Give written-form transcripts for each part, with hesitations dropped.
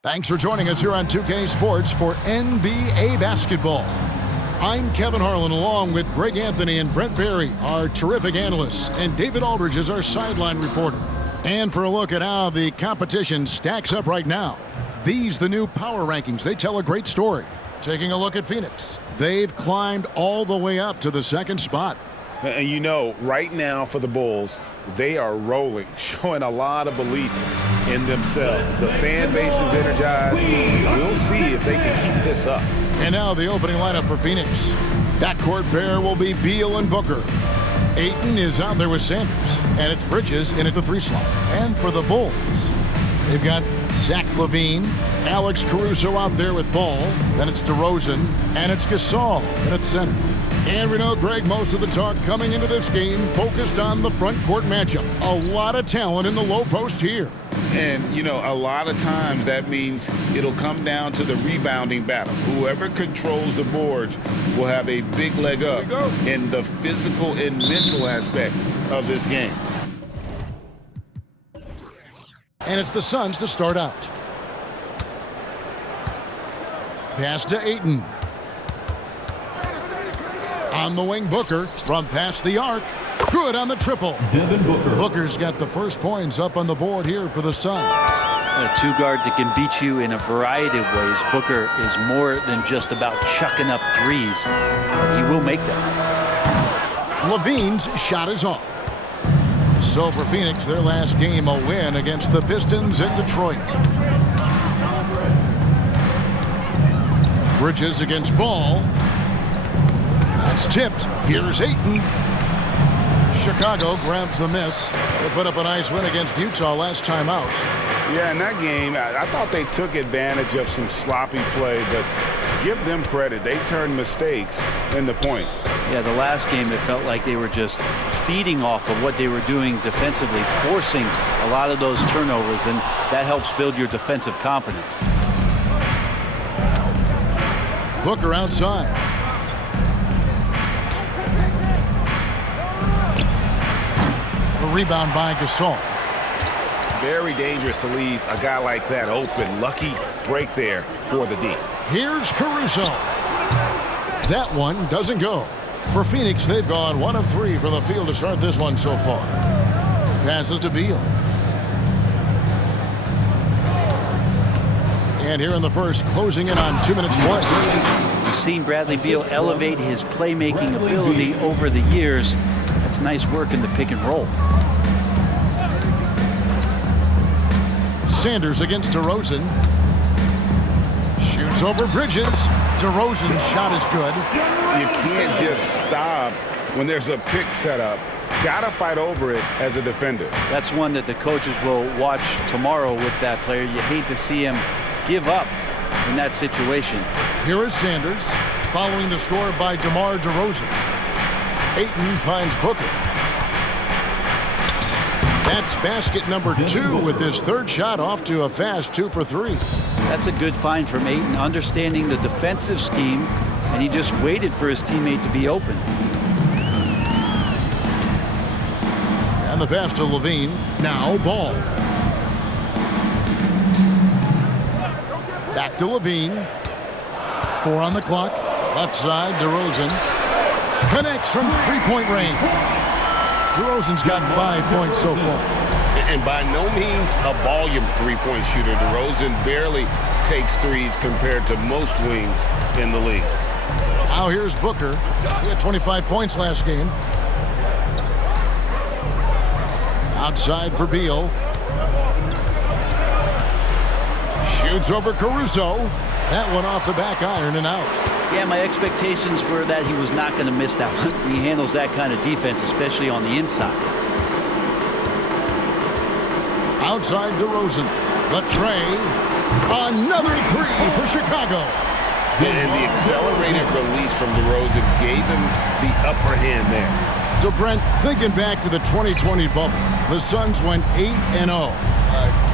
Thanks for joining us here on 2K Sports for NBA basketball. I'm Kevin Harlan along with Greg Anthony and Brent Barry, our terrific analysts, and David Aldridge is our sideline reporter. And for a look at how the competition stacks up right now, these the new power rankings. They tell a great story. Taking a look at Phoenix, they've climbed all the way up to the second spot. And you know, right now for the Bulls, they are rolling, showing a lot of belief in themselves. The fan base is energized. We'll see if they can keep this up. And now the opening lineup for Phoenix. Backcourt pair will be Beal and Booker. Ayton is out there with Sanders, and it's Bridges in at the 3 slot. And for the Bulls, they've got Zach LaVine, Alex Caruso out there with Ball. Then it's DeRozan, and it's Gasol in at center. And we know, Greg, most of the talk coming into this game focused on the front court matchup. A lot of talent in the low post here. And, you know, a lot of times that means it'll come down to the rebounding battle. Whoever controls the boards will have a big leg up in the physical and mental aspect of this game. And it's the Suns to start out. Pass to Ayton. On the wing, Booker from past the arc. Good on the triple. Devin Booker. Booker's got the first points up on the board here for the Suns. A two-guard that can beat you in a variety of ways. Booker is more than just about chucking up threes. He will make them. LaVine's shot is off. So for Phoenix, their last game, a win against the Pistons in Detroit. Bridges against Ball. That's tipped. Here's Ayton. Chicago grabs the miss. They put up a nice win against Utah last time out. Yeah, in that game, I thought they took advantage of some sloppy play, but give them credit. They turned mistakes into points. Yeah, the last game, it felt like they were just feeding off of what they were doing defensively, forcing a lot of those turnovers, and that helps build your defensive confidence. Booker outside. A rebound by Gasol. Very dangerous to leave a guy like that open. Lucky break there for the D. Here's Caruso. That one doesn't go. For Phoenix, they've gone 1 of 3 from the field to start this one so far. Passes to Beal. And here in the first, closing in on 2 minutes play. We've seen Bradley Beal elevate his playmaking ability over the years. That's nice work in the pick and roll. Sanders against DeRozan. Shoots over Bridges. DeRozan's shot is good. You can't just stop when there's a pick set up. Gotta fight over it as a defender. That's one that the coaches will watch tomorrow with that player. You hate to see him give up in that situation. Here is Sanders, following the score by DeMar DeRozan. Ayton finds Booker. That's basket number 2 with his third shot off to a fast 2 for 3. That's a good find from Ayton, understanding the defensive scheme, and he just waited for his teammate to be open. And the pass to LaVine. Now Ball. Back to LaVine. 4 on the clock. Left side, DeRozan. Connects from three-point range. DeRozan's got 5 points so far. And by no means a volume three-point shooter. DeRozan barely takes threes compared to most wings in the league. Now here's Booker. He had 25 points last game. Outside for Beal. Shoots over Caruso. That one off the back iron and out. Yeah, my expectations were that he was not going to miss that one. He handles that kind of defense, especially on the inside. Outside DeRozan. The tray. Another three for Chicago. And the accelerated release from DeRozan gave him the upper hand there. So, Brent, thinking back to the 2020 bubble, the Suns went 8-0.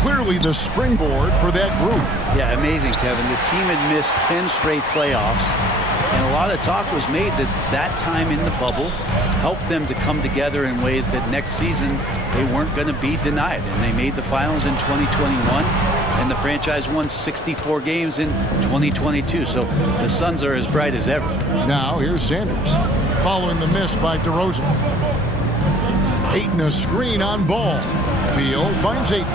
Clearly the springboard for that group. Yeah, amazing, Kevin. The team had missed 10 straight playoffs, and a lot of talk was made that that time in the bubble helped them to come together in ways that next season they weren't going to be denied. And they made the finals in 2021, and the franchise won 64 games in 2022. So the Suns are as bright as ever. Now here's Sanders following the miss by DeRozan. Ayton a screen on Ball. Beal finds Ayton.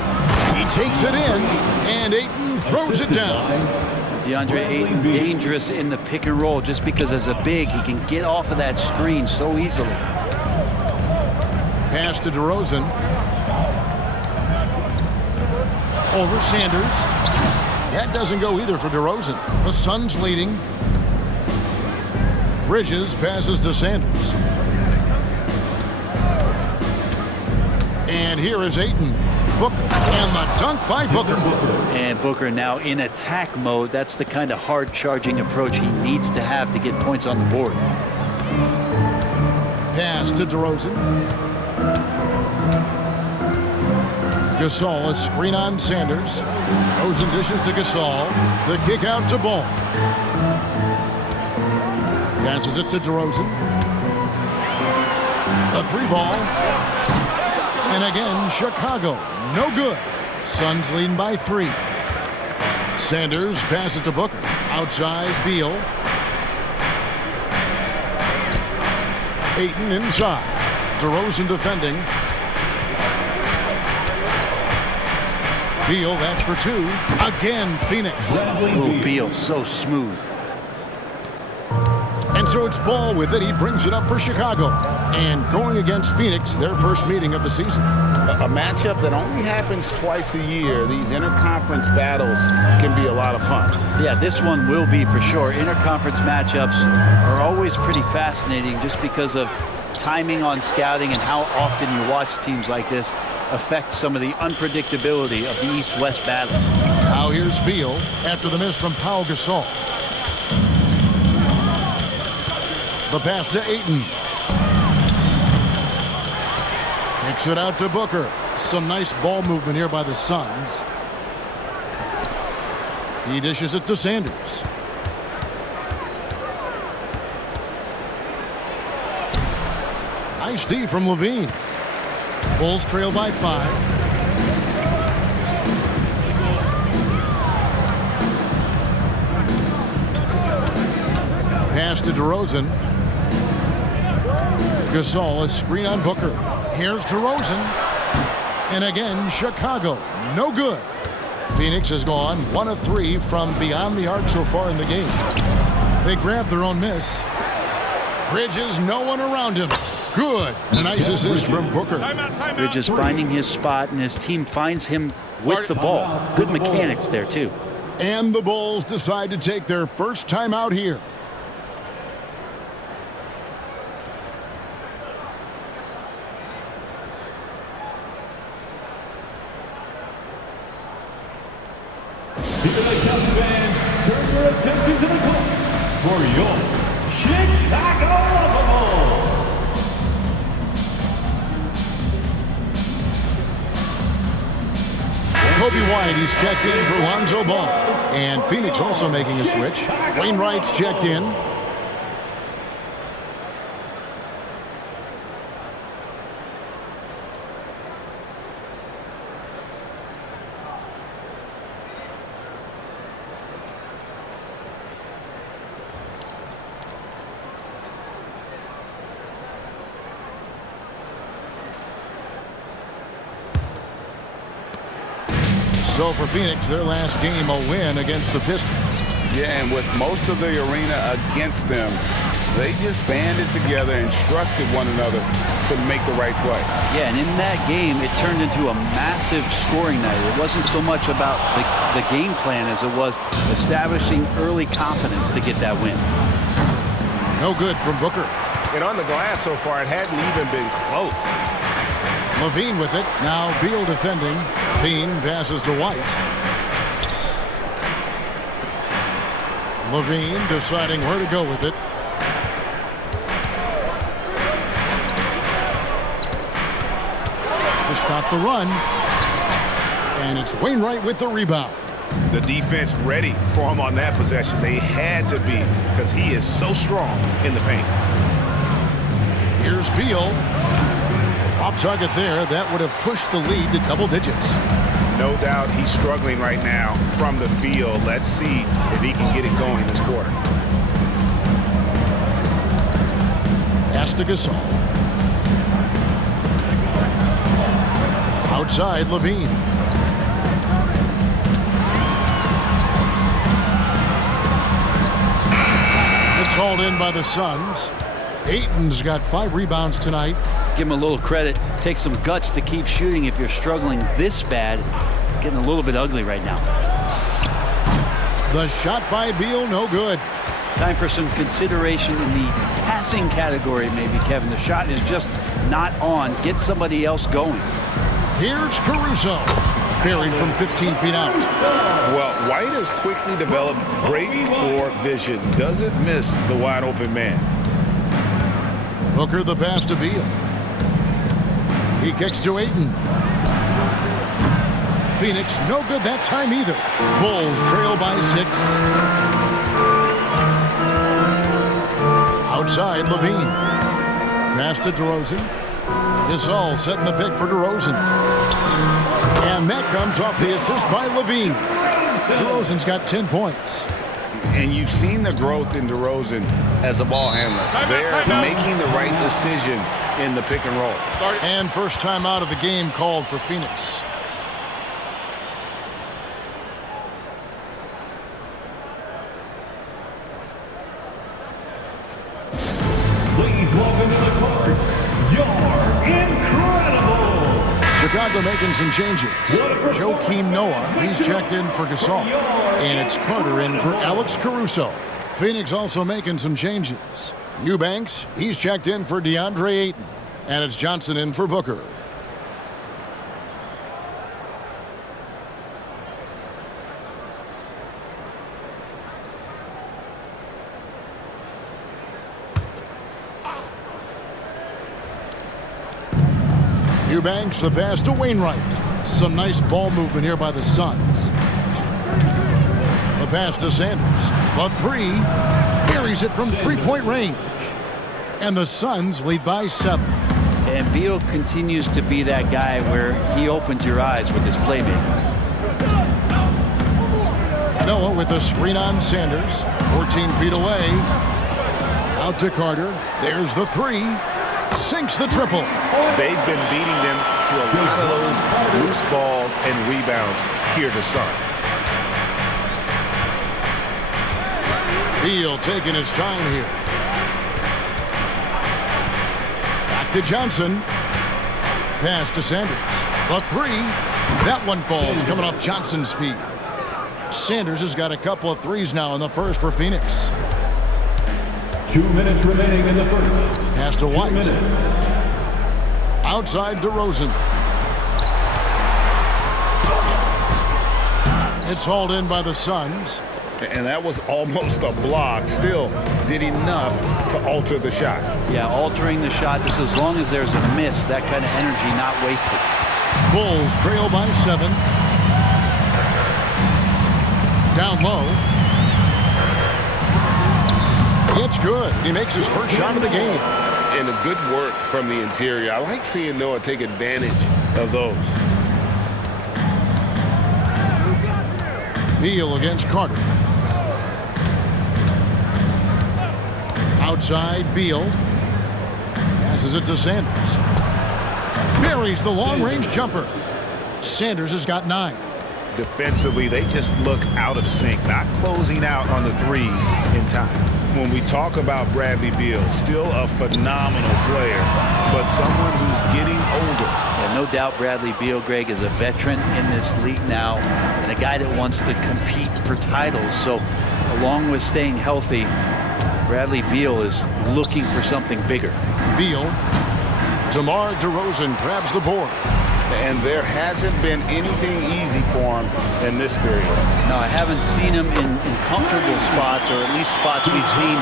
He takes it in, and Ayton throws it down. DeAndre Ayton dangerous in the pick and roll just because as a big he can get off of that screen so easily. Pass to DeRozan. Over Sanders. That doesn't go either for DeRozan. The Suns leading. Bridges passes to Sanders. And here is Ayton. Booker. And the dunk by Booker. And Booker now in attack mode. That's the kind of hard charging approach he needs to have to get points on the board. Pass to DeRozan. Gasol, a screen on Sanders. DeRozan dishes to Gasol. The kick out to Ball. Passes it to DeRozan. A three ball. And again, Chicago. No good. Suns leading by 3. Sanders passes to Booker. Outside, Beal. Ayton inside. DeRozan defending. Beal, that's for 2. Again, Phoenix. Oh, Beal, so smooth. And so it's Ball with it. He brings it up for Chicago. And going against Phoenix, their first meeting of the season. A matchup that only happens twice a year. These interconference battles can be a lot of fun. Yeah, this one will be for sure. Interconference matchups are always pretty fascinating just because of timing on scouting and how often you watch teams like this affect some of the unpredictability of the East-West battle. Now here's Beal after the miss from Pau Gasol. The pass to Ayton. Kicks it out to Booker. Some nice ball movement here by the Suns. He dishes it to Sanders. Nice D from Levine. Bulls trail by 5. Pass to DeRozan. Gasol, a screen on Booker. Here's DeRozan. And again, Chicago. No good. Phoenix has gone 1 of 3 from beyond the arc so far in the game. They grabbed their own miss. Bridges, no one around him. Good. A nice assist from Booker. Bridges finding his spot, and his team finds him with the ball. Good mechanics there, too. And the Bulls decide to take their first time out here. Turn your attention to the court for your Chicago Bulls. Kobe White, he's checked in for Lonzo Ball. And Phoenix also making a switch. Wainwright's checked in. So for Phoenix, their last game a win against the Pistons. Yeah, and with most of the arena against them, they just banded together and trusted one another to make the right play. Yeah, and in that game, it turned into a massive scoring night. It wasn't so much about the game plan as it was establishing early confidence to get that win. No good from Booker. And on the glass so far, it hadn't even been close. Levine with it. Now Beal defending. Bean passes to White. Levine deciding where to go with it. To stop the run. And it's Wainwright with the rebound. The defense ready for him on that possession. They had to be, because he is so strong in the paint. Here's Beal. Off target there. That would have pushed the lead to double digits. No doubt he's struggling right now from the field. Let's see if he can get it going this quarter. Pass to Gasol. Outside, Levine. It's hauled in by the Suns. Ayton's got 5 rebounds tonight. Give him a little credit. Take some guts to keep shooting if you're struggling this bad. It's getting a little bit ugly right now. The shot by Beal, no good. Time for some consideration in the passing category, maybe, Kevin. The shot is just not on. Get somebody else going. Here's Caruso. Buried from 15 feet out. Well, White has quickly developed great floor vision. Doesn't miss the wide open man. Booker the pass to Beal. He kicks to Ayton. Phoenix no good that time either. Bulls trail by 6. Outside, Levine. Pass to DeRozan. Gasol setting the pick for DeRozan. And that comes off the assist by Levine. DeRozan's got 10 points. And you've seen the growth in DeRozan as a ball handler. They're making the right decision in the pick and roll. And first time out of the game called for Phoenix. Please welcome to the court, you're incredible. Chicago making some changes. Joakim Noah, he's checked in for Gasol. And it's Carter in for Alex Caruso. Phoenix also making some changes. Eubanks, he's checked in for DeAndre Ayton. And it's Johnson in for Booker. Eubanks, the pass to Wainwright. Some nice ball movement here by the Suns. The pass to Sanders. The 3. Buries it from three-point range. And the Suns lead by 7. And Beal continues to be that guy where he opens your eyes with his playmaking. Noah with a screen on Sanders. 14 feet away. Out to Carter. There's the 3. Sinks the triple. They've been beating them to a lot of those loose balls and rebounds here to start. Beal taking his time here. Back to Johnson. Pass to Sanders. The 3. That one falls coming off Johnson's feet. Sanders has got a couple of threes now in the first for Phoenix. 2 minutes remaining in the first. Pass to White. 2 minutes. Outside DeRozan. It's hauled in by the Suns. And that was almost a block. Still did enough to alter the shot. Yeah, altering the shot just as long as there's a miss, that kind of energy not wasted. Bulls trail by 7. Down low. It's good. He makes his first shot of the game. And a good work from the interior. I like seeing Noah take advantage of those. Beal against Carter. Outside, Beal. Passes it to Sanders. Buries the long-range jumper. Sanders has got 9. Defensively, they just look out of sync, not closing out on the threes in time. When we talk about Bradley Beal, still a phenomenal player, but someone who's getting older. Yeah, no doubt Bradley Beal, Greg, is a veteran in this league now and a guy that wants to compete for titles. So along with staying healthy, Bradley Beal is looking for something bigger. Beal. DeMar DeRozan grabs the board. And there hasn't been anything easy for him in this period. No, I haven't seen him in comfortable spots, or at least spots we've seen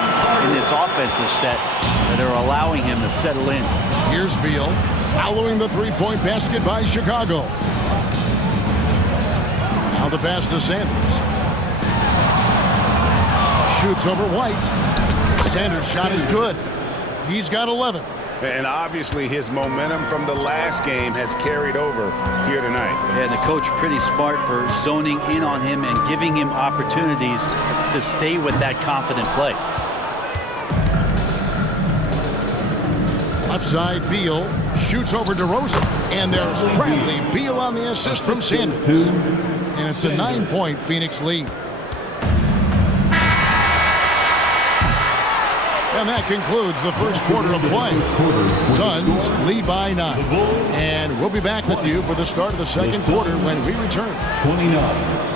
in this offensive set that are allowing him to settle in. Here's Beal, following the three-point basket by Chicago. Now the pass to Sanders. Shoots over White. Sanders' shot is good. He's got 11. And obviously his momentum from the last game has carried over here tonight. And the coach pretty smart for zoning in on him and giving him opportunities to stay with that confident play. Left side, Beal shoots over DeRozan. And there's Bradley Beal on the assist from Sanders. And it's a 9-point Phoenix lead. And that concludes the first quarter of play. Suns lead by 9. And we'll be back with you for the start of the second quarter when we return. 29.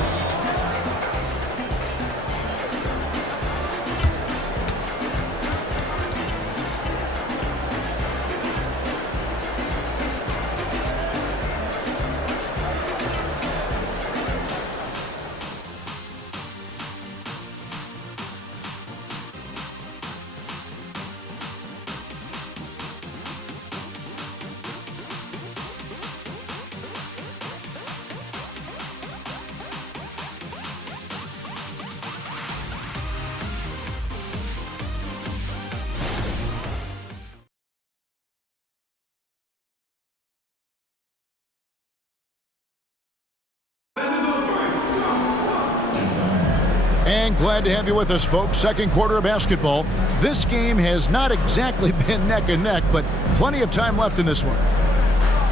And glad to have you with us, folks. Second quarter of basketball. This game has not exactly been neck and neck, but plenty of time left in this one.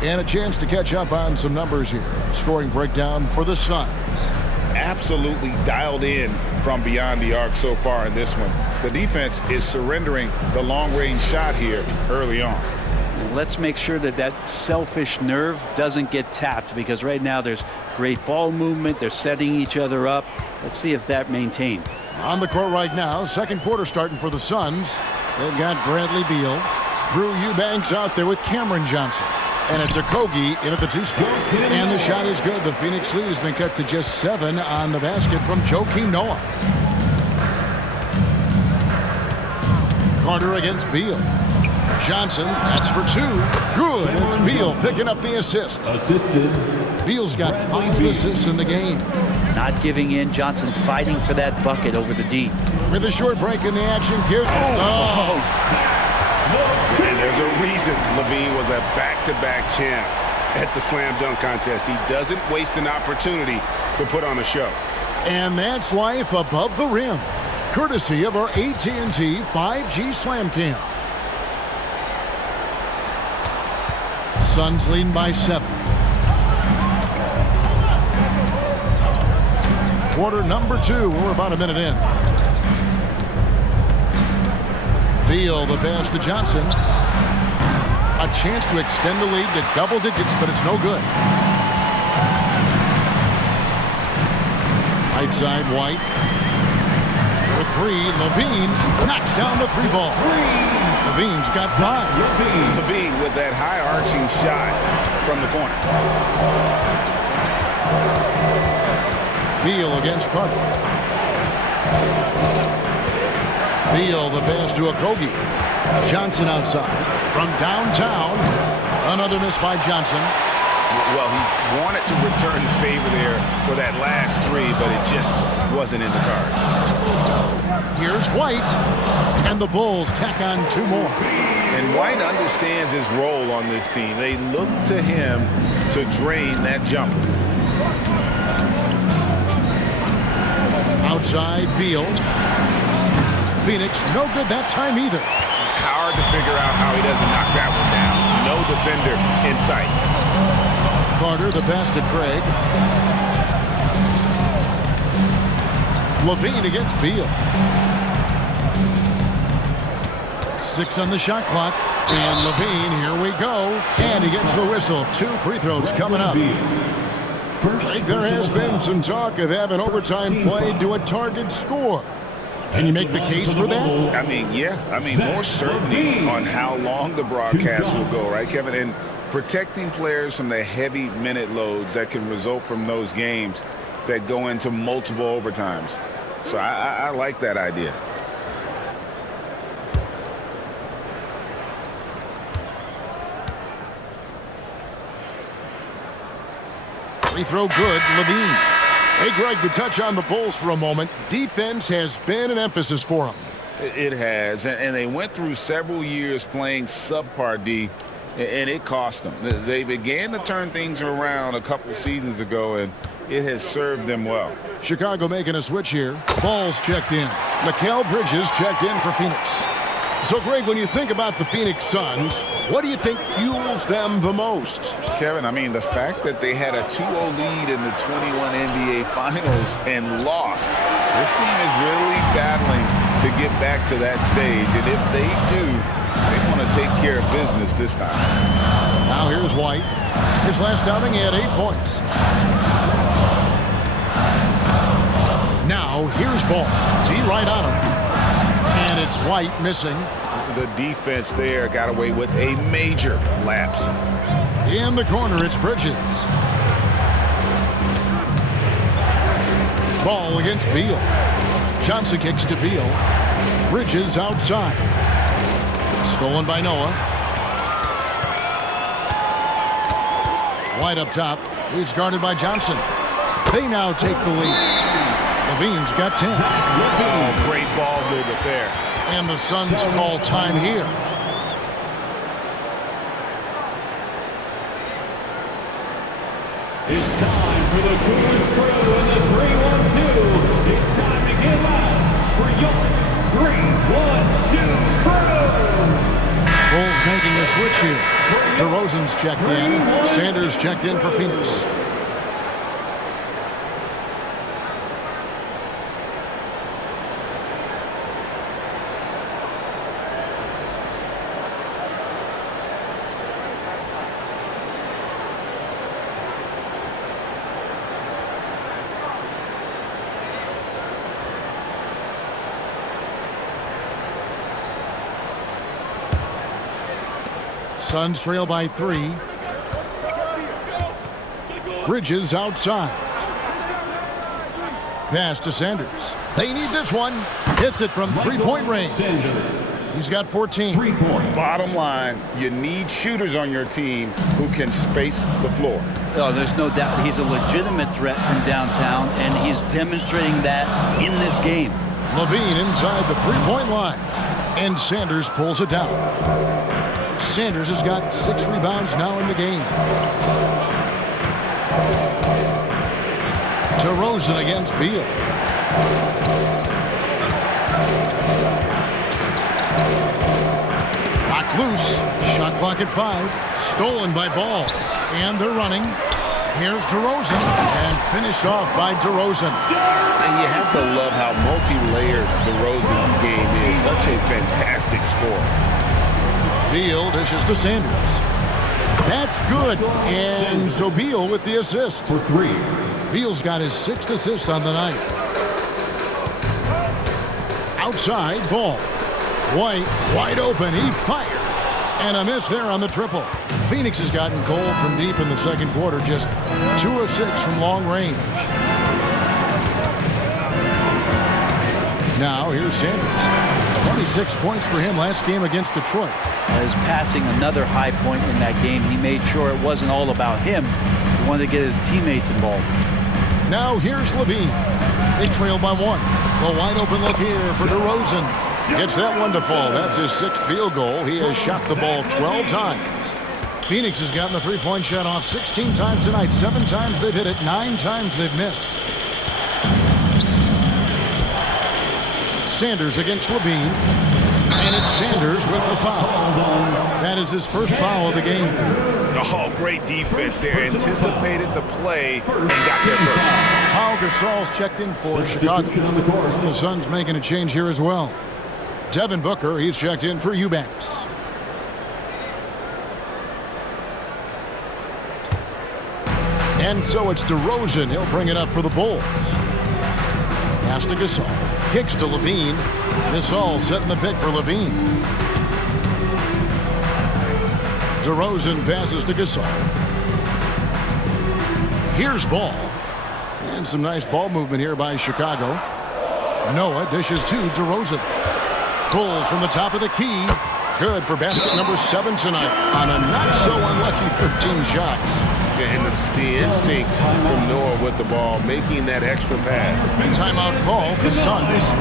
And a chance to catch up on some numbers here. Scoring breakdown for the Suns. Absolutely dialed in from beyond the arc so far in this one. The defense is surrendering the long-range shot here early on. Let's make sure that that selfish nerve doesn't get tapped, because right now there's great ball movement. They're setting each other up. Let's see if that maintains. On the court right now, second quarter starting for the Suns. They've got Bradley Beal. Drew Eubanks out there with Cameron Johnson. And it's Okogie in at the 2 spot. And the shot is good. The Phoenix lead has been cut to just 7 on the basket from Joakim Noah. Carter against Beal. Johnson, that's for 2. Good. It's Beal picking up the assist. Assisted. Beal's got 5 assists in the game. Not giving in. Johnson fighting for that bucket over the D. With a short break in the action, here's... And there's a reason Levine was a back-to-back champ at the slam dunk contest. He doesn't waste an opportunity to put on a show. And that's life above the rim, courtesy of our AT&T 5G Slam Cam. Suns leading by 7. Quarter number 2. We're about a minute in. Beal, the pass to Johnson. A chance to extend the lead to double digits, but it's no good. Right side, White. For 3, Levine knocks down the 3 ball. Levine's got 5. Levine with that high-arching shot from the corner. Beal against Carter. Beal, the pass to Okogie. Johnson outside. From downtown, another miss by Johnson. Well, he wanted to return the favor there for that last 3, but it just wasn't in the cards. Here's White, and the Bulls tack on 2 more. And White understands his role on this team. They look to him to drain that jumper. Outside, Beal. Phoenix, no good that time either. Hard to figure out how he doesn't knock that one down. No defender in sight. Carter, the pass to Craig. Levine against Beal. 6 on the shot clock. And Levine, here we go. And he gets the whistle. 2 free throws coming up. I think there has been some talk of having overtime played to a target score. Can you make the case for that? I mean, yeah. I mean, more certainty on how long the broadcast will go, right, Kevin? And protecting players from the heavy minute loads that can result from those games that go into multiple overtimes. So I like that idea. Free throw good, Levine. Hey, Greg, to touch on the Bulls for a moment, defense has been an emphasis for them. It has, and they went through several years playing subpar D, and it cost them. They began to turn things around a couple seasons ago, and it has served them well. Chicago making a switch here. Ball's checked in. Mikal Bridges checked in for Phoenix. So, Greg, when you think about the Phoenix Suns, what do you think fuels them the most? Kevin, I mean, the fact that they had a 2-0 lead in the 21 NBA Finals and lost. This team is really battling to get back to that stage, and if they do, they want to take care of business this time. Now here's White. His last outing, he had 8 points. Now here's Ball. D right on him. And it's White missing. The defense there got away with a major lapse. In the corner, it's Bridges. Ball against Beal. Johnson kicks to Beal. Bridges outside. Stolen by Noah. White up top. He's guarded by Johnson. They now take the lead. Levine's got 10. Oh, great ball movement there. And the Suns call time here. It's time for the Cougars crew in the 3-1-2. It's time to give up for your 3-1-2 crew. Bulls making a switch here. DeRozan's checked in. Sanders checked in for Phoenix. Suns trail by 3. Bridges outside. Pass to Sanders. They need this one. Hits it from three-point range. He's got 14. Bottom line, you need shooters on your team who can space the floor. Oh, there's no doubt he's a legitimate threat from downtown, and he's demonstrating that in this game. Levine inside the three-point line. And Sanders pulls it down. Sanders has got 6 rebounds now in the game. DeRozan against Beal. Knocked loose. Shot clock at 5. Stolen by Ball. And they're running. Here's DeRozan. And finished off by DeRozan. And you have to love how multi-layered DeRozan's game is. Such a fantastic scorer. Beal dishes to Sanders. That's good. And so Beal with the assist. For 3. Beal's got his 6th assist on the night. Outside, Ball. White, wide open. He fires. And a miss there on the triple. Phoenix has gotten cold from deep in the second quarter. Just 2 of 6 from long range. Now here's Sanders. 26 points for him last game against Detroit. As passing another high point in that game, he made sure it wasn't all about him. He wanted to get his teammates involved. Now here's Levine. They trail by 1. The wide open look here for DeRozan. Gets that one to fall. That's his 6th field goal. He has shot the ball 12 times. Phoenix has gotten the three-point shot off 16 times tonight. 7 times they've hit it. 9 times they've missed. Sanders against Levine. And it's Sanders with the foul. That is his first foul of the game. Oh, great defense there. Anticipated the play and got there first. Pau Gasol's checked in for Chicago. And the Suns making a change here as well. Devin Booker, he's checked in for Eubanks. And so it's DeRozan. He'll bring it up for the Bulls. Pass to Gasol. Kicks to Levine. Gasol setting the pick for Levine. DeRozan passes to Gasol. Here's Ball. And some nice ball movement here by Chicago. Noah dishes to DeRozan. Pulls from the top of the key. Good for basket number 7 tonight on a not-so-unlucky 13 shots. And the instincts from Noah with the ball, making that extra pass. Timeout call for Suns. It's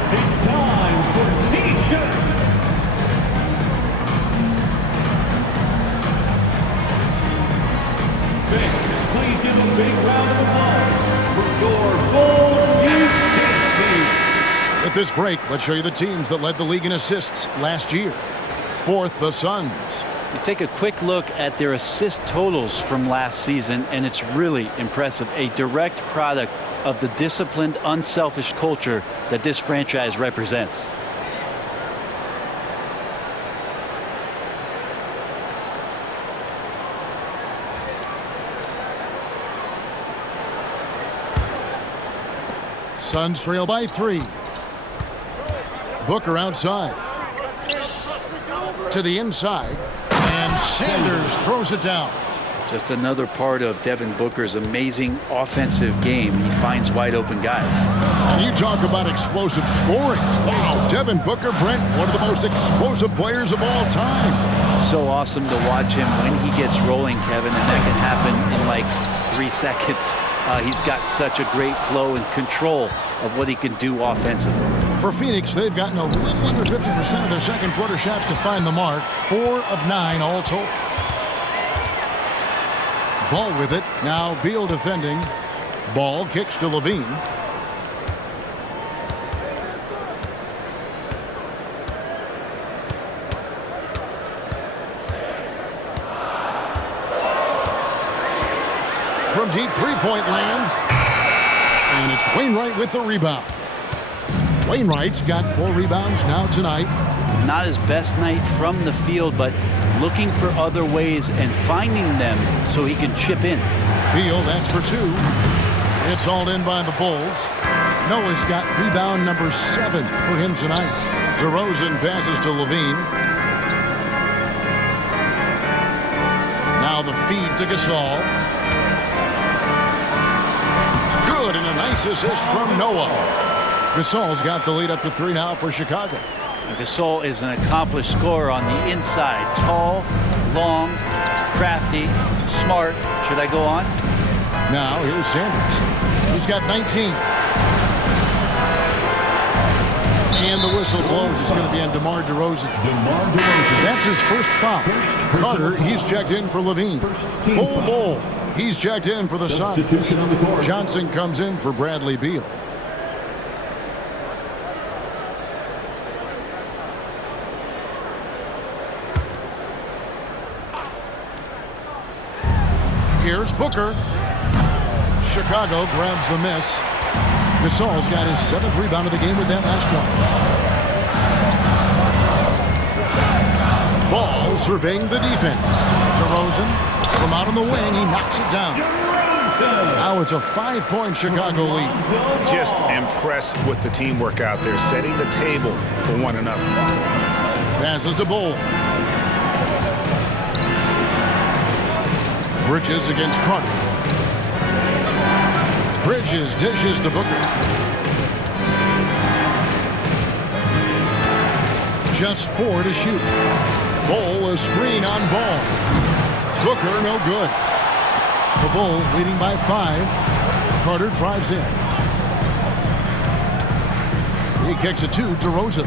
time for T-shirts. Please give a big round of applause for your Bulls Youth Dance Team. At this break, let's show you the teams that led the league in assists last year. Fourth, the Suns. You take a quick look at their assist totals from last season, and it's really impressive. A direct product of the disciplined, unselfish culture that this franchise represents. Suns trail by 3. Booker outside. To the inside. And Sanders throws it down. Just another part of Devin Booker's amazing offensive game. He finds wide open guys. And you talk about explosive scoring. Wow, Devin Booker, Brent, one of the most explosive players of all time. So awesome to watch him when he gets rolling, Kevin, and that can happen in like 3 seconds. He's got such a great flow and control of what he can do offensively. For Phoenix, they've gotten a little under 50% of their second quarter shots to find the mark. 4 of 9 all told. Ball with it. Now Beal defending. Ball kicks to Levine. From deep three-point land. And it's Wainwright with the rebound. Wainwright's got 4 rebounds now tonight. Not his best night from the field, but looking for other ways and finding them so he can chip in. Beal, that's for 2. It's all in by the Bulls. Noah's got rebound number 7 for him tonight. DeRozan passes to Levine. Now the feed to Gasol. Good, and a nice assist from Noah. Gasol's got the lead up to 3 now for Chicago. Gasol is an accomplished scorer on the inside. Tall, long, crafty, smart. Should I go on? Now here's Sanders. He's got 19. And the whistle blows. It's going to be on DeMar DeRozan. That's his first foul. Carter, he's checked in for Levine. Bull. He's checked in for the Suns. Johnson comes in for Bradley Beal. Here's Booker. Chicago grabs the miss. Gasol's got his 7th rebound of the game with that last one. Ball surveying the defense. DeRozan from out on the wing, he knocks it down. Now it's a 5-point Chicago lead. Just impressed with the teamwork out there, setting the table for one another. Passes to Bull. Bridges against Carter. Bridges dishes to Booker. Just 4 to shoot. Bull, a screen on Ball. Booker, no good. The Bulls leading by 5. Carter drives in. He kicks it to DeRozan.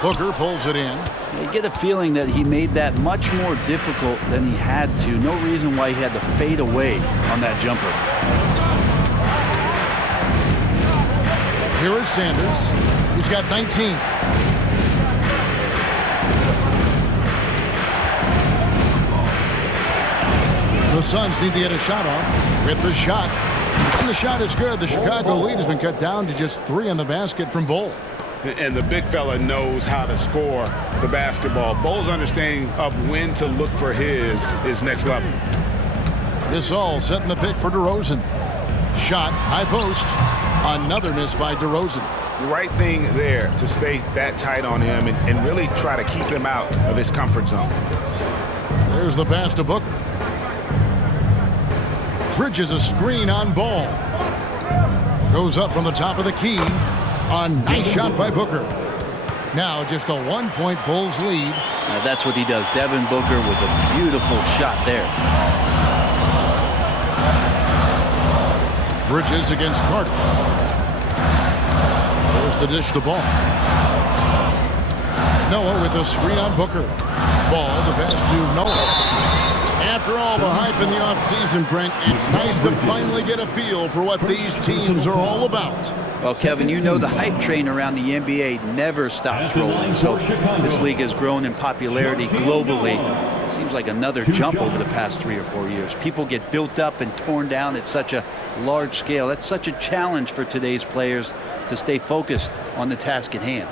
Booker pulls it in. You get a feeling that he made that much more difficult than he had to. No reason why he had to fade away on that jumper. Here is Sanders. He's got 19. The Suns need to get a shot off with the shot. And the shot is good. The Chicago lead has been cut down to just 3 on the basket from Bull. And the big fella knows how to score the basketball. Bull's understanding of when to look for his is next level. Gasol setting the pick for DeRozan. Shot, high post. Another miss by DeRozan. The right thing there to stay that tight on him and really try to keep him out of his comfort zone. There's the pass to Booker. Bridges a screen on Ball. Goes up from the top of the key. A nice shot by Booker. Now just a 1-point Bulls lead. Now that's what he does. Devin Booker with a beautiful shot there. Bridges against Carter. There's the dish to Ball. Noah with a screen on Booker. Ball, the pass to Noah. After all the hype in the offseason, Brent, it's nice to finally get a feel for what these teams are all about. Well, Kevin, you know the hype train around the NBA never stops rolling. So this league has grown in popularity globally. It seems like another jump over the past 3 or 4 years. People get built up and torn down at such a large scale. That's such a challenge for today's players to stay focused on the task at hand.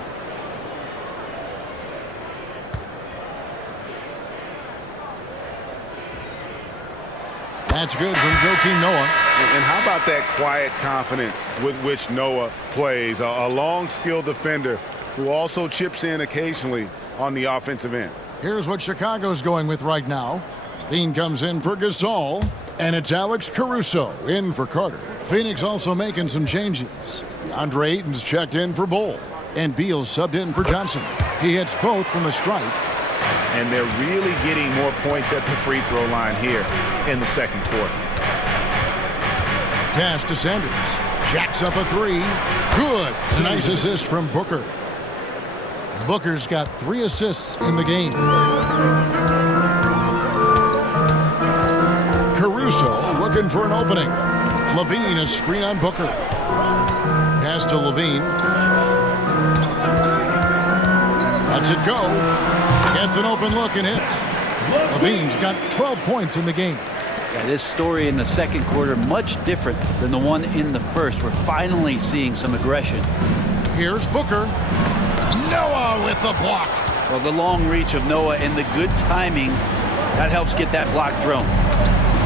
That's good from Joakim Noah. And how about that quiet confidence with which Noah plays? A long, skilled defender who also chips in occasionally on the offensive end. Here's what Chicago's going with right now. Dean comes in for Gasol, and it's Alex Caruso in for Carter. Phoenix also making some changes. DeAndre Ayton's checked in for Bol, and Beal's subbed in for Johnson. He hits both from the stripe. And they're really getting more points at the free throw line here in the second quarter. Pass to Sanders. Jacks up a three. Good. Nice assist from Booker. Booker's got 3 assists in the game. Caruso looking for an opening. Levine a screen on Booker. Pass to Levine. Lets it go. Gets an open look and hits. Levine's got 12 points in the game. Yeah, this story in the second quarter much different than the one in the first. We're finally seeing some aggression. Here's Booker. Noah with the block. Well, the long reach of Noah and the good timing, that helps get that block thrown.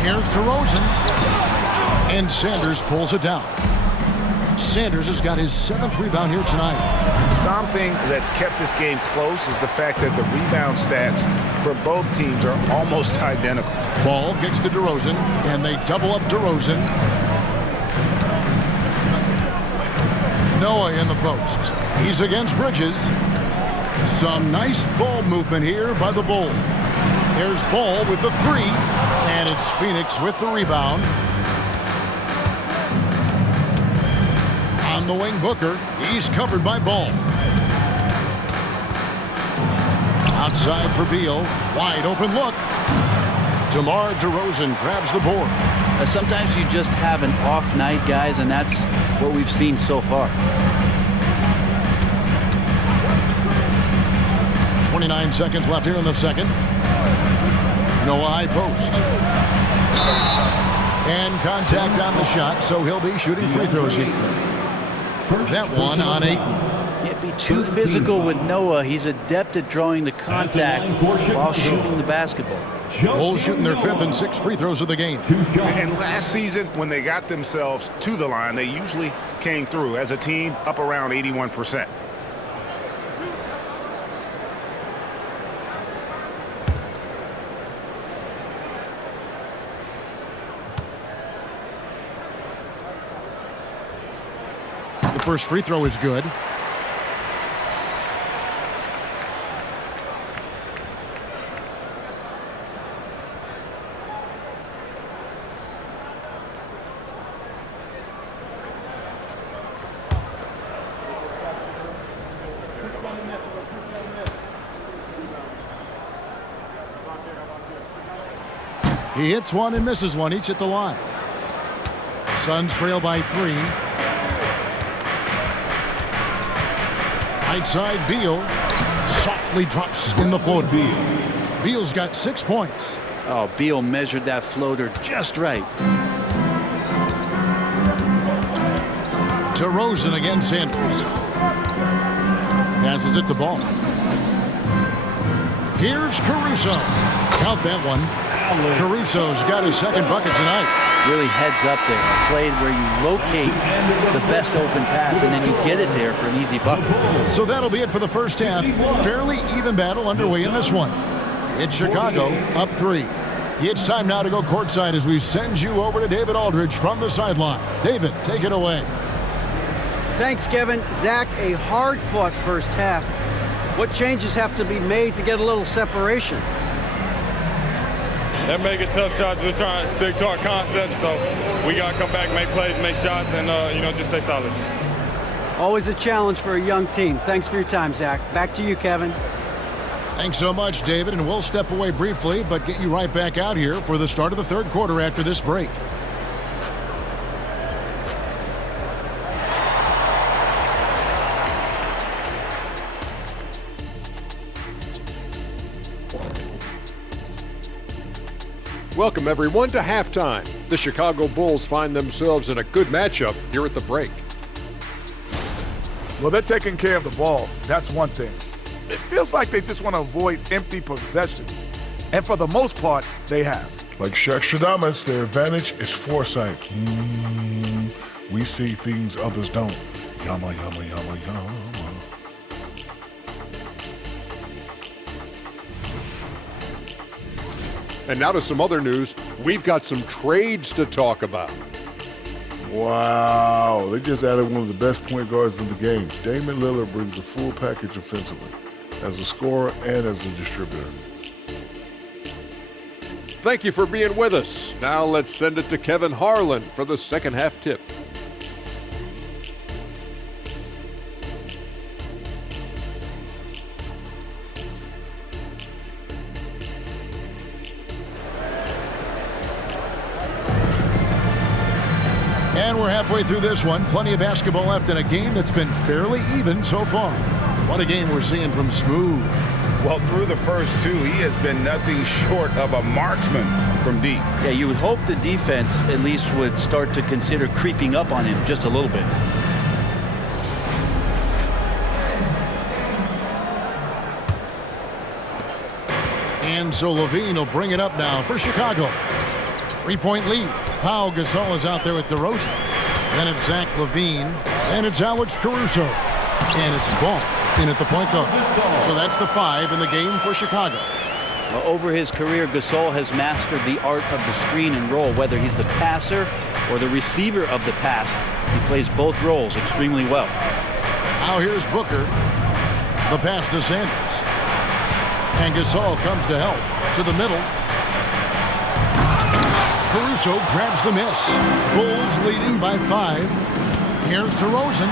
Here's DeRozan. And Sanders pulls it down. Sanders has got his 7th rebound here tonight. Something that's kept this game close is the fact that the rebound stats for both teams are almost identical. Ball gets to DeRozan, and they double up DeRozan. Noah in the post. He's against Bridges. Some nice ball movement here by the Bulls. Here's Ball with the 3, and it's Phoenix with the rebound. On the wing, Booker. He's covered by Ball. Outside for Beal. Wide open look. DeMar DeRozan grabs the board. Sometimes you just have an off night, guys, and that's what we've seen so far. 29 seconds left here in the second. Noah high post. And contact on the shot, so he'll be shooting free throws here. That one on Ayton. Can't be too physical with Noah. He's adept at drawing the contact while shooting the basketball. Bulls shooting their 5th and 6th free throws of the game. And last season, when they got themselves to the line, they usually came through as a team up around 81%. The first free throw is good. He hits one and misses one, each at the line. Suns trail by 3. Right side, Beal softly drops in the floater. Beal's got 6 points. Oh, Beal measured that floater just right. DeRozan against Sanders. Passes it to Ball. Here's Caruso. Count that one. Caruso's got his second bucket tonight. Really heads up there. A play where you locate the best open pass and then you get it there for an easy bucket. So that'll be it for the first half. Fairly even battle underway in this one. It's Chicago up 3. It's time now to go courtside as we send you over to David Aldridge from the sideline. David, take it away. Thanks, Kevin. Zach, a hard-fought first half. What changes have to be made to get a little separation? They're making tough shots. We're trying to stick to our concept, so we got to come back, make plays, make shots, and, just stay solid. Always a challenge for a young team. Thanks for your time, Zach. Back to you, Kevin. Thanks so much, David, and we'll step away briefly, but get you right back out here for the start of the third quarter after this break. Welcome, everyone, to halftime. The Chicago Bulls find themselves in a good matchup here at the break. Well, they're taking care of the ball. That's one thing. It feels like they just want to avoid empty possessions. And for the most part, they have. Like Shaq Shadamas, their advantage is foresight. We see things others don't. Yama, yama, yama, yama. And now to some other news. We've got some trades to talk about. Wow, they just added one of the best point guards in the game. Damian Lillard brings a full package offensively, as a scorer and as a distributor. Thank you for being with us. Now let's send it to Kevin Harlan for the second half tip. And we're halfway through this one. Plenty of basketball left in a game that's been fairly even so far. What a game we're seeing from Smooth. Well, through the first two, he has been nothing short of a marksman from deep. Yeah, you would hope the defense at least would start to consider creeping up on him just a little bit. And so Levine will bring it up now for Chicago. 3-point lead. Pau Gasol is out there with DeRozan. Then it's Zach LaVine. And it's Alex Caruso. And it's Ball in at the point guard. So that's the 5 in the game for Chicago. Well, over his career, Gasol has mastered the art of the screen and roll, whether he's the passer or the receiver of the pass. He plays both roles extremely well. Now here's Booker. The pass to Sanders. And Gasol comes to help. To the middle. Caruso grabs the miss. Bulls leading by 5. Here's DeRozan.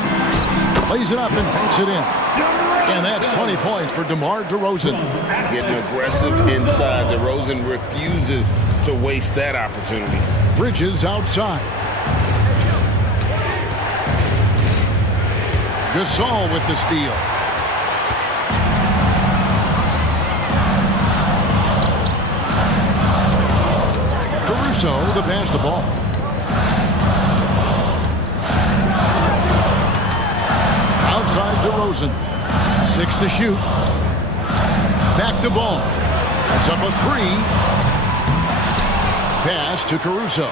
Plays it up and banks it in. And that's 20 points for DeMar DeRozan. Getting aggressive inside. DeRozan refuses to waste that opportunity. Bridges outside. Gasol with the steal. Caruso the pass the ball. Outside DeRozan. 6 to shoot. Back to Ball. That's up a 3. Pass to Caruso.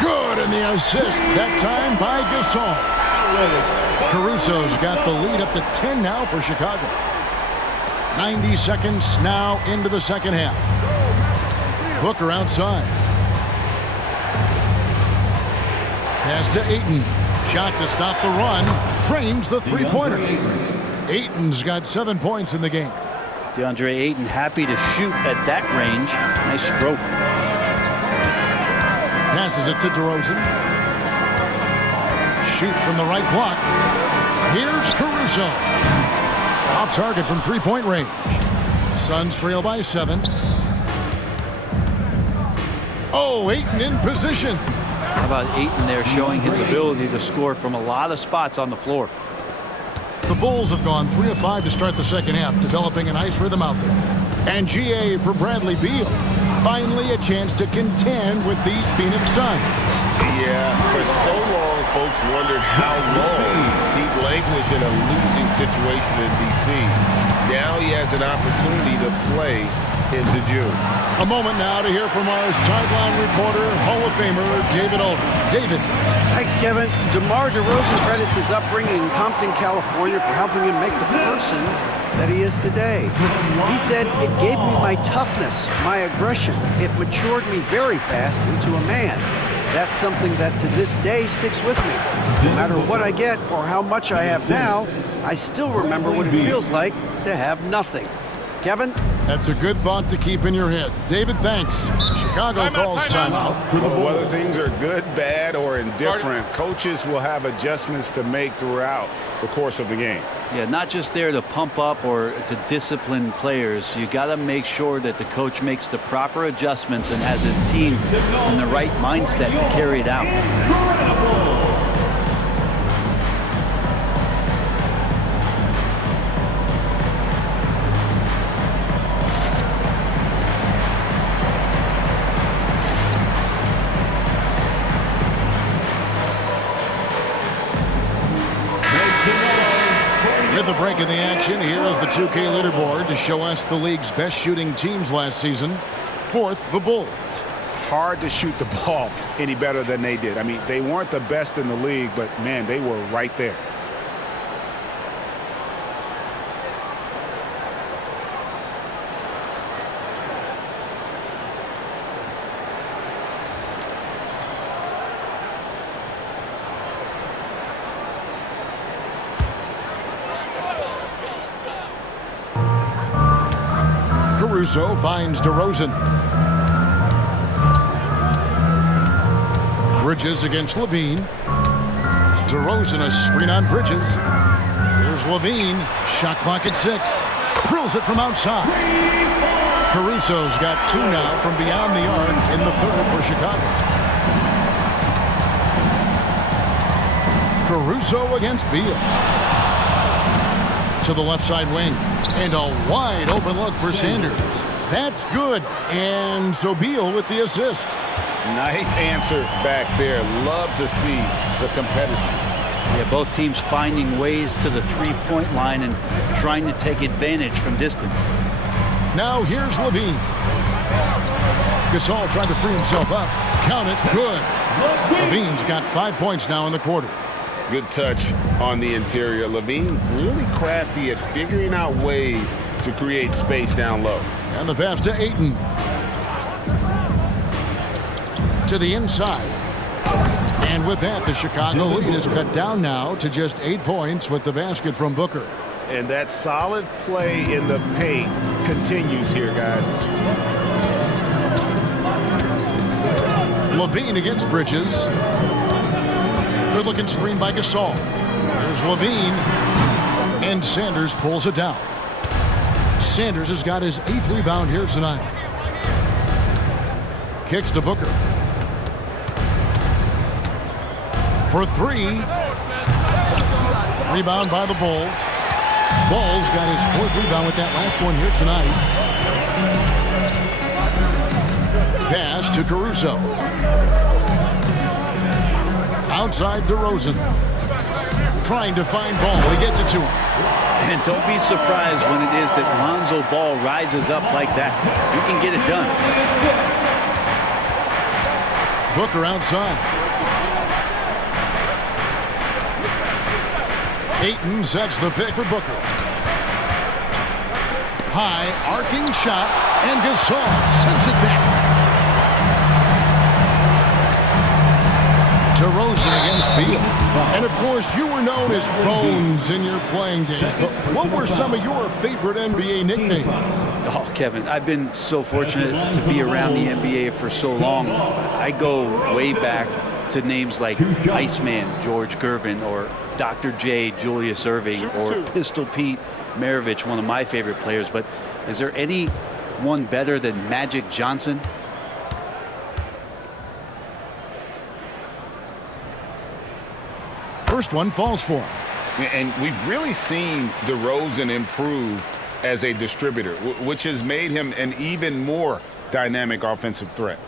Good, and the assist that time by Gasol. Caruso's got the lead up to 10 now for Chicago. 90 seconds now into the second half. Booker outside. Pass to Ayton. Shot to stop the run. Frames the three-pointer. Ayton's got 7 points in the game. DeAndre Ayton happy to shoot at that range. Nice stroke. Passes it to DeRozan. Shoots from the right block. Here's Caruso. Off target from three-point range. Suns trail by 7. Oh, Ayton in position. How about Ayton there showing his ability to score from a lot of spots on the floor. The Bulls have gone 3 of 5 to start the second half, developing a nice rhythm out there. And GA for Bradley Beal. Finally a chance to contend with these Phoenix Suns. Yeah, for so long, folks wondered how long he'd languish in a losing situation in D.C. Now he has an opportunity to play into June. A moment now to hear from our sideline reporter, Hall of Famer David Aldridge. David. Thanks, Kevin. DeMar DeRozan credits his upbringing in Compton, California for helping him make the person that he is today. He said, "It gave me my toughness, my aggression. It matured me very fast into a man. That's something that to this day sticks with me. No matter what I get or how much I have now, I still remember what it feels like to have nothing." Kevin? That's a good thought to keep in your head. David, thanks. Chicago calls timeout. Well, whether things are good, bad, or indifferent, coaches will have adjustments to make throughout the course of the game. Yeah, not just there to pump up or to discipline players. You got to make sure that the coach makes the proper adjustments and has his team in the right mindset to carry it out. With the break in the action, here is the 2K leaderboard to show us the league's best shooting teams last season. Fourth, the Bulls. Hard to shoot the ball any better than they did. I mean, they weren't the best in the league, but, man, they were right there. Caruso finds DeRozan. Bridges against Levine. DeRozan a screen on Bridges. Here's Levine. Shot clock at 6. Drills it from outside. Caruso's got 2 now from beyond the arc in the third for Chicago. Caruso against Beal. To the left side wing. And a wide open look for Sanders. That's good. And so Beal with the assist. Nice answer back there. Love to see the competitiveness. Yeah, both teams finding ways to the three-point line and trying to take advantage from distance. Now here's Levine. Gasol trying to free himself up. Count it. Good. Levine's got 5 points now in the quarter. Good touch on the interior. Levine really crafty at figuring out ways to create space down low. And the pass to Ayton. To the inside. And with that, the Chicago lead is cut down now to just 8 points with the basket from Booker. And that solid play in the paint continues here, guys. Levine against Bridges. Good-looking screen by Gasol. There's Levine. And Sanders pulls it down. Sanders has got his 8th rebound here tonight. Kicks to Booker. For 3. Rebound by the Bulls. Bulls got his 4th rebound with that last one here tonight. Pass to Caruso. Outside DeRozan. Trying to find Ball. He gets it to him. And don't be surprised when it is that Lonzo Ball rises up like that. You can get it done. Booker outside. Ayton sets the pick for Booker. High arcing shot, and Gasol sends it back. DeRozan against Beal. And of course, you were known as Bones in your playing days. But what were some of your favorite NBA nicknames? Oh, Kevin, I've been so fortunate to be around the NBA for so long. I go way back to names like Iceman, George Gervin, or Dr. J, Julius Erving, or Pistol Pete Maravich, one of my favorite players. But is there any one better than Magic Johnson? First one falls for him. And we've really seen DeRozan improve as a distributor, which has made him an even more dynamic offensive threat.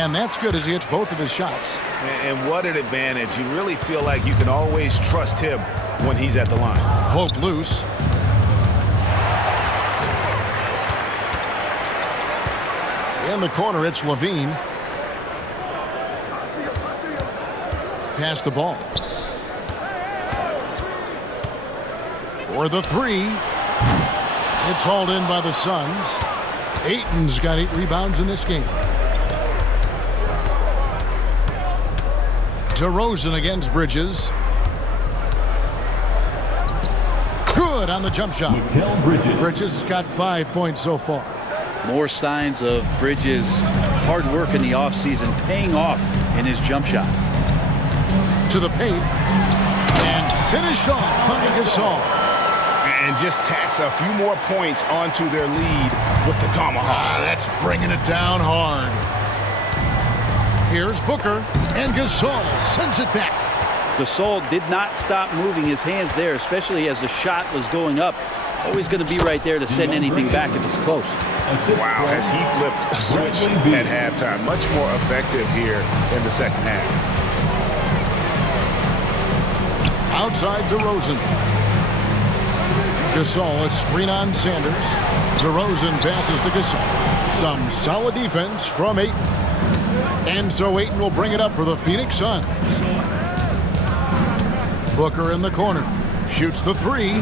And that's good as he hits both of his shots. And what an advantage. You really feel like you can always trust him when he's at the line. Poke loose. In the corner, it's Levine. Pass the ball. For the three. It's hauled in by the Suns. Ayton's got 8 rebounds in this game. DeRozan against Bridges. Good on the jump shot. Bridges has got 5 points so far. More signs of Bridges' hard work in the offseason paying off in his jump shot. To the paint. And finished off by Gasol. And just tacks a few more points onto their lead with the tomahawk. That's bringing it down hard. Here's Booker, and Gasol sends it back. Gasol did not stop moving his hands there, especially as the shot was going up. Always going to be right there to send anything back if it's close. Wow, has he flipped a switch at halftime. Much more effective here in the second half. Outside DeRozan. Gasol, a screen on Sanders. DeRozan passes to Gasol. Some solid defense from Ayton. And so Ayton will bring it up for the Phoenix Suns. Booker in the corner. Shoots the three.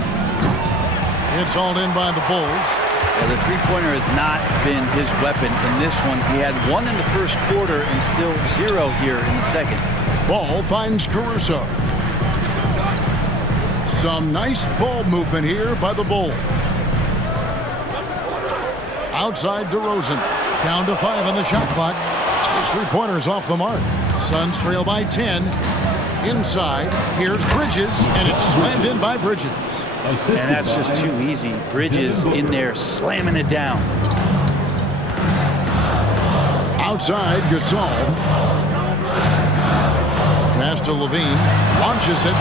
It's hauled in by the Bulls. Yeah, the three-pointer has not been his weapon in this one. He had 1 in the first quarter and still 0 here in the second. Ball finds Caruso. Some nice ball movement here by the Bulls. Outside DeRozan. Down to 5 on the shot clock. His three-pointer's off the mark. Suns trail by 10. Inside, here's Bridges, and it's slammed in by Bridges. And that's just too easy. Bridges in there slamming it down. Outside, Gasol. Pass to Levine. Launches it.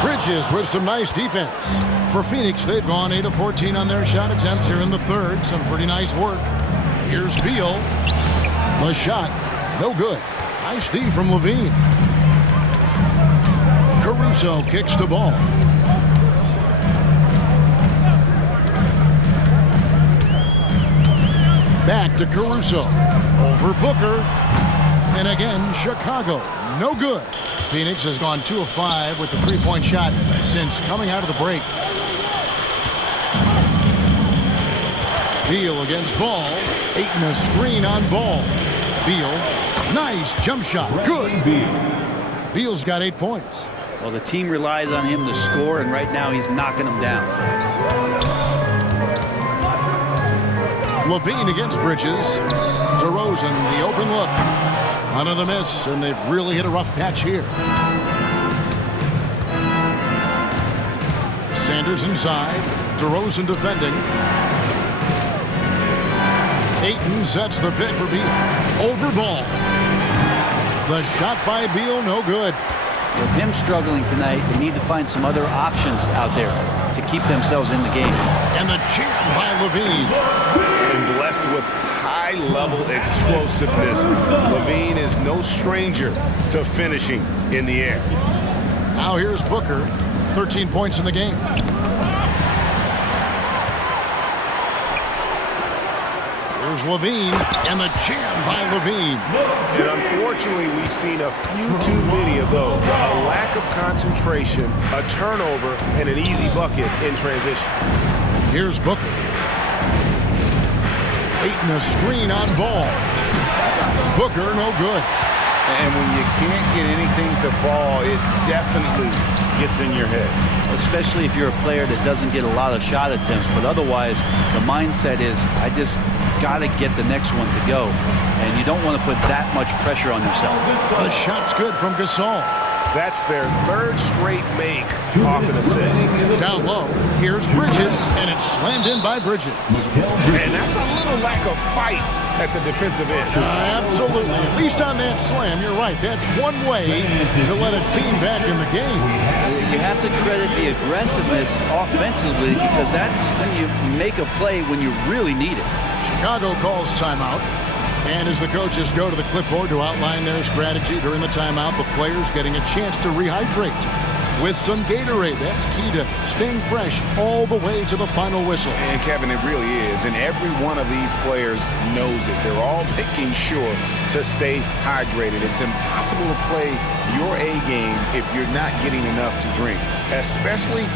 Bridges with some nice defense. For Phoenix, they've gone 8 of 14 on their shot attempts here in the third. Some pretty nice work. Here's Beal. The shot, no good. Nice D from Levine. Caruso kicks the ball. Back to Caruso. Over Booker. And again, Chicago. No good. Phoenix has gone 2 of 5 with the three-point shot since coming out of the break. Beal against Ball. Ayton a screen on Ball. Beal. Nice jump shot. Good. Beal's got 8 points. Well, the team relies on him to score, and right now he's knocking them down. Levine against Bridges. DeRozan, the open look. Another miss, and they've really hit a rough patch here. Sanders inside. DeRozan defending. Ayton sets the pick for Beal. Over Ball. The shot by Beal, no good. With him struggling tonight, they need to find some other options out there to keep themselves in the game. And the jam by Levine. And blessed with high-level explosiveness. Levine is no stranger to finishing in the air. Now here's Booker. 13 points in the game. Here's Levine, and the jam by Levine. And unfortunately, we've seen a few too many of those. A lack of concentration, a turnover, and an easy bucket in transition. Here's Booker. Ayton a screen on Ball. Booker, no good. And when you can't get anything to fall, it definitely gets in your head. Especially if you're a player that doesn't get a lot of shot attempts. But otherwise, the mindset is, I just got to get the next one to go. And you don't want to put that much pressure on yourself. The shot's good from Gasol. That's their third straight make off an assist. Down low, here's Bridges, and it's slammed in by Bridges. And that's a little lack of fight at the defensive end. Absolutely. At least on that slam, you're right. That's one way to let a team back in the game. You have to credit the aggressiveness offensively, because that's when you make a play when you really need it. Chicago calls timeout. And as the coaches go to the clipboard to outline their strategy during the timeout, the players getting a chance to rehydrate with some Gatorade. That's key to staying fresh all the way to the final whistle. And Kevin, it really is. And every one of these players knows it. They're all making sure to stay hydrated. It's impossible to play your A game if you're not getting enough to drink, especially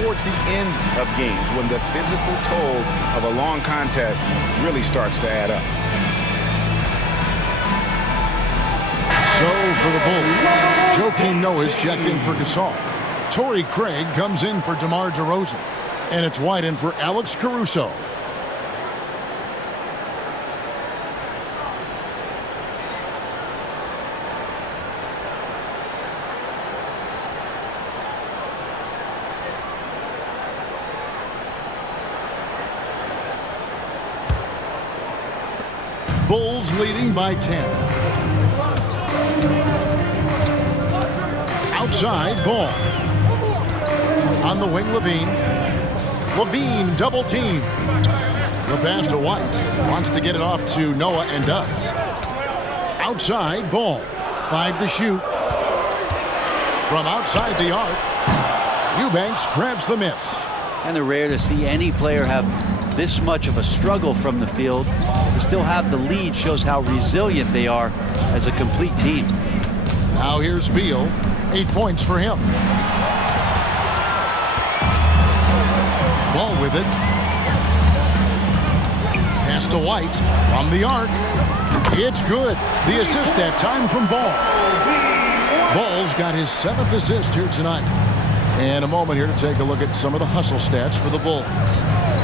towards the end of games when the physical toll of a long contest really starts to add up. So for the Bulls, Joakim Noah's checked in for Gasol. Torrey Craig comes in for DeMar DeRozan. And it's White in for Alex Caruso. Bulls leading by 10. Outside, Ball. On the wing, Levine. Levine double team. The pass to White. Wants to get it off to Noah and does. Outside, Ball. 5 to shoot. From outside the arc, Eubanks grabs the miss. Kind of rare to see any player have this much of a struggle from the field. To still have the lead shows how resilient they are as a complete team. Now here's Beal. 8 points for him. Ball with it. Pass to White from the arc. It's good. The assist that time from Ball. Ball's got his 7th assist here tonight. And a moment here to take a look at some of the hustle stats for the Bulls.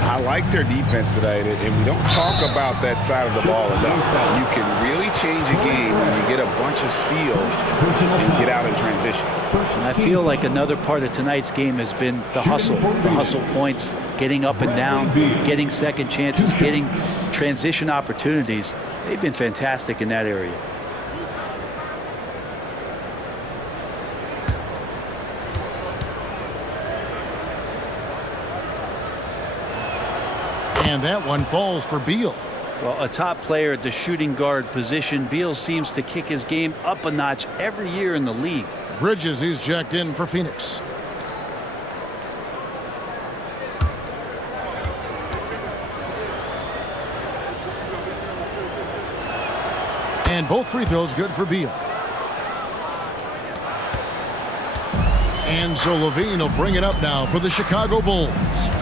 I like their defense tonight, and we don't talk about that side of the ball enough. You can really change a game when you get a bunch of steals and get out in transition. And I feel like another part of tonight's game has been the hustle points, getting up and down, getting second chances, getting transition opportunities. They've been fantastic in that area. And that one falls for Beal. Well, a top player at the shooting guard position, Beal seems to kick his game up a notch every year in the league. Bridges is checked in for Phoenix. And both free throws good for Beal. And so Levine will bring it up now for the Chicago Bulls.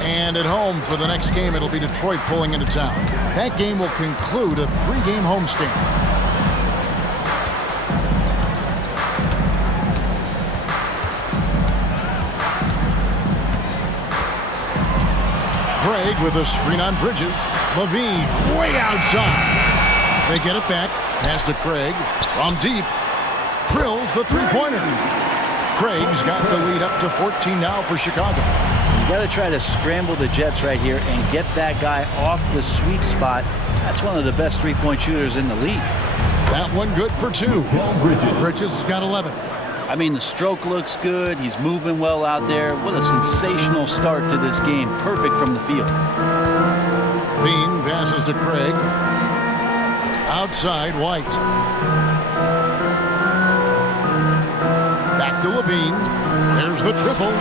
And at home for the next game, it'll be Detroit pulling into town. That game will conclude a 3-game homestand. Craig with a screen on Bridges. Levine way outside. They get it back. Pass to Craig from deep. Drills the three-pointer. Craig's got the lead up to 14 now for Chicago. You got to try to scramble the Jets right here and get that guy off the sweet spot. That's one of the best three-point shooters in the league. That one good for 2. Bridges has got 11. I mean, the stroke looks good. He's moving well out there. What a sensational start to this game. Perfect from the field. Bean passes to Craig. Outside, White. Back to Levine. There's the triple.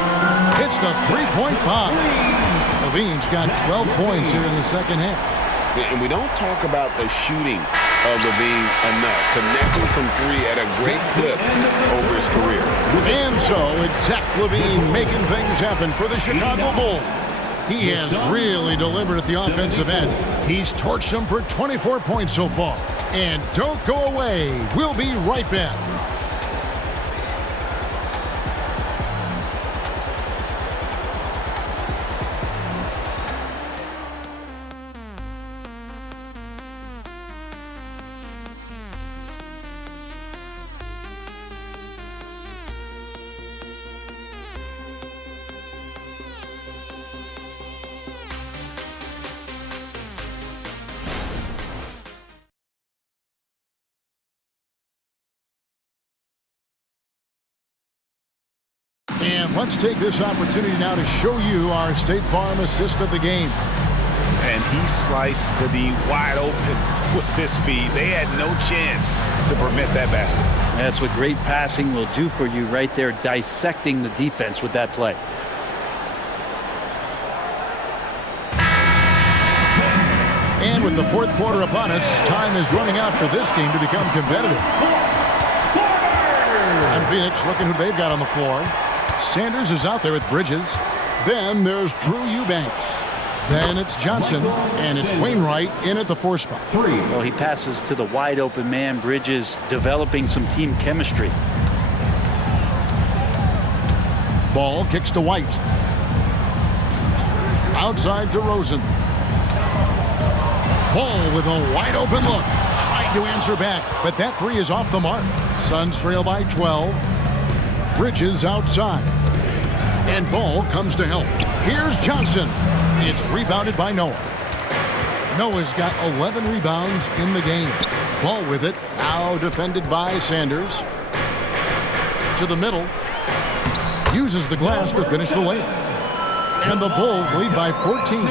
Hits the three-point bomb. Levine's got 12 points here in the second half. And we don't talk about the shooting of Levine enough. Connecting from 3 at a great clip over his career. And so it's Zach Levine making things happen for the Chicago Bulls. He has really delivered at the offensive end. He's torched them for 24 points so far. And don't go away. We'll be right back. And let's take this opportunity now to show you our State Farm assist of the game. and he sliced the D wide open with his speed. They had no chance to prevent that basket. That's what great passing will do for you right there, dissecting the defense with that play. And with the fourth quarter upon us, time is running out for this game to become competitive. And Phoenix looking who they've got on the floor. Sanders is out there with Bridges. Then there's Drew Eubanks. Then it's Johnson, and it's Wainwright in at the 4 spot. Well, he passes to the wide open man. Bridges developing some team chemistry. Ball kicks to White. Outside to Rosen. Ball with a wide open look. Tried to answer back, but that 3 is off the mark. Suns trail by 12. Bridges outside. And Ball comes to help. Here's Johnson. It's rebounded by Noah. Noah's got 11 rebounds in the game. Ball with it. Now defended by Sanders. To the middle. Uses the glass to finish the layup. And the Bulls lead by 14.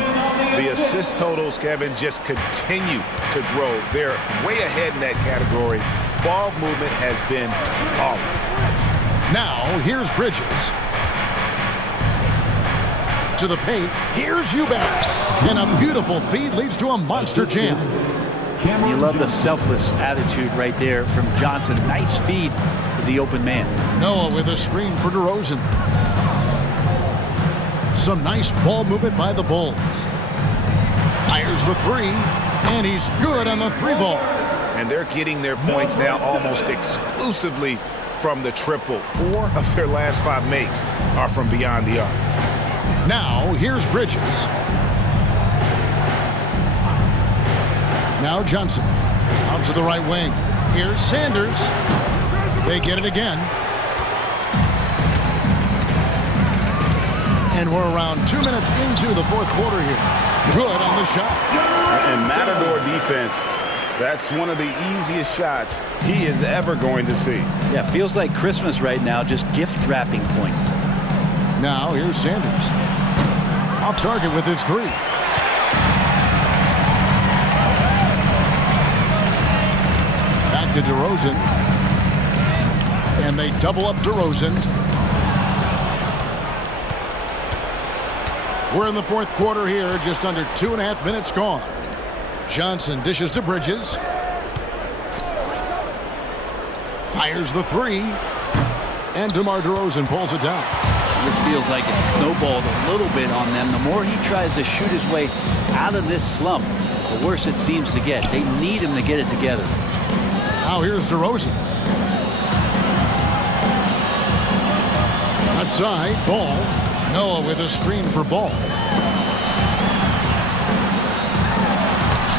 The assist totals, Kevin, just continue to grow. They're way ahead in that category. Ball movement has been flawless. Now, here's Bridges. To the paint, here's Eubanks. And a beautiful feed leads to a monster jam. You love the selfless attitude right there from Johnson. Nice feed to the open man. Noah with a screen for DeRozan. Some nice ball movement by the Bulls. Fires the 3, and he's good on the 3-ball. And they're getting their points now almost exclusively from the triple. 4 of their last 5 makes are from beyond the arc. Now, here's Bridges. Now Johnson. Out to the right wing. Here's Sanders. They get it again. And we're around 2 minutes into the fourth quarter here. Good on the shot. And Matador defense, that's one of the easiest shots he is ever going to see. Yeah, feels like Christmas right now, just gift wrapping points. Now here's Sanders. Off target with his 3. Back to DeRozan. And they double up DeRozan. We're in the fourth quarter here, just under 2.5 minutes gone. Johnson dishes to Bridges. Fires the 3. And DeMar DeRozan pulls it down. This feels like it's snowballed a little bit on them. The more he tries to shoot his way out of this slump, the worse it seems to get. They need him to get it together. Now here's DeRozan. Left side, Ball. Noah with a screen for Ball.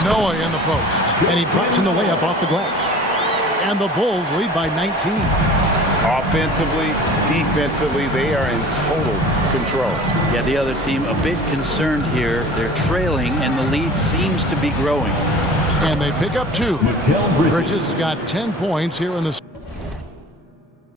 Noah in the post. And he drops in the layup off the glass. And the Bulls lead by 19. Offensively, defensively, they are in total control. Yeah, the other team a bit concerned here. They're trailing, and the lead seems to be growing. And they pick up 2. Bridges got 10 points here in the